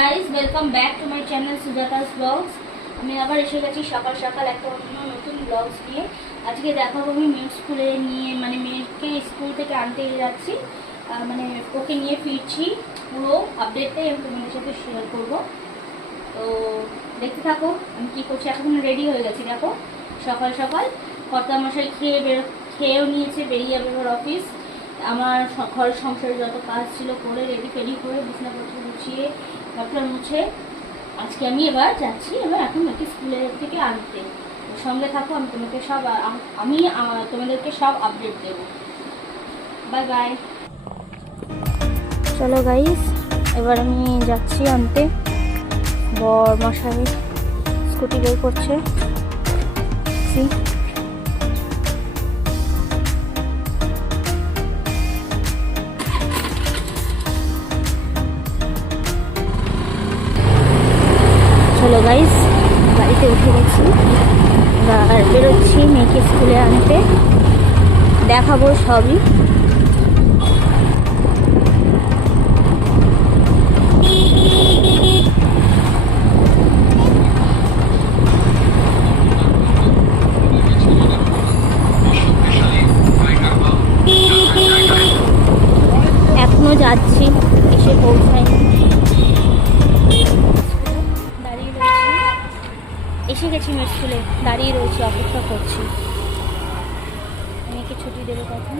Guys, welcome back to my channel Sujata's blogs. আমি আবার এসে গেছি সকাল সকাল একটা নতুন ব্লগস নিয়ে। আজকে দেখাবো আমি মেয়ের স্কুলে নিয়ে মেয়েকে স্কুল থেকে আনতে যাচ্ছি, ওকে নিয়ে ফিরছি। পুরো আপডেটটাই আমি তোমাদের সাথে শেয়ার করবো। তো দেখতে থাকো আমি কী করছি। এখন রেডি হয়ে গেছি, দেখো সকাল সকাল কর্তামশাই খেয়েও নিয়েছে, বেরিয়ে যাবে ওর অফিস। আমার ঘর সংসারে যত কাজ ছিল করে রেডি করে বিছানাপত্র গুছিয়ে ঘরটা মুছে আজকে আমি এবার যাচ্ছি। এখন মেয়েকে স্কুলের থেকে আনতে। সঙ্গে থাকো, আমি তোমাদেরকে সব আপডেট দেবো। Bye bye. চলো গাইস, এবার আমি যাচ্ছি আনতে। বর মশাই স্কুটি বের করছে। চলো গাইস, গাড়িতে উঠে গেছি, আর বেরোচ্ছি মেয়েকে স্কুলে আনতে। দেখাবো সবই। এখনো যাচ্ছি, এসে পৌঁছায়নি। এসে গেছি মেয়ের স্কুলে, দাঁড়িয়ে রয়েছি, অপেক্ষা করছি। মেয়েকে ছুটি দেবে কখন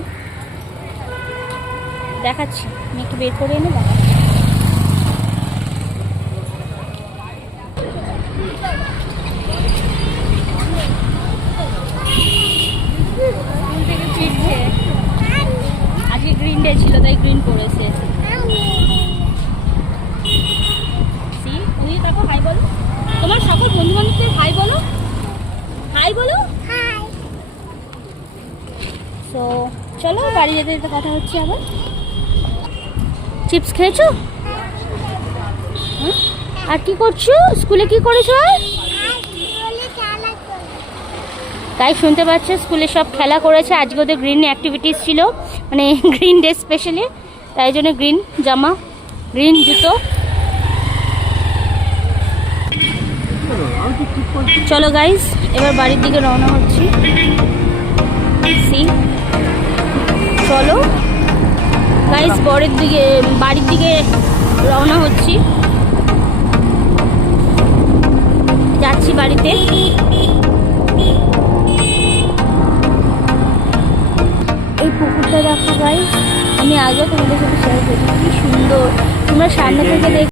দেখাচ্ছি। মেয়েকে বের করে এনে দেখাচ্ছি। আজকে গ্রিন ডে ছিল, তাই গ্রিন পরেছে। তুমি তারপর হাই বলো, তোমার সকল বন্ধু বান্ধবদের হাই বলো, হাই বলো। তো চলো বাড়ি যেতে যেতে কথা হচ্ছে আবার। চিপস খেয়েছো? আর কি করছো স্কুলে? কি করেছো? তাই শুনতে পাচ্ছ, স্কুলে সব খেলা করেছে। আজকে ওদের গ্রিন অ্যাক্টিভিটিস ছিল, গ্রিন ডে স্পেশালি, তাই জন্য গ্রিন জামা, গ্রিন জুতো। চলো গাইস, এবার বাড়ির দিকে রওনা হচ্ছি। চলো গাইস, বাড়ির দিকে রওনা হচ্ছি, যাচ্ছি বাড়িতে। এই পুকুরটা দেখো গাইস, আমি আগেও তোমাদের সাথে শেয়ার করি, কি সুন্দর। তোমরা সামনে থেকে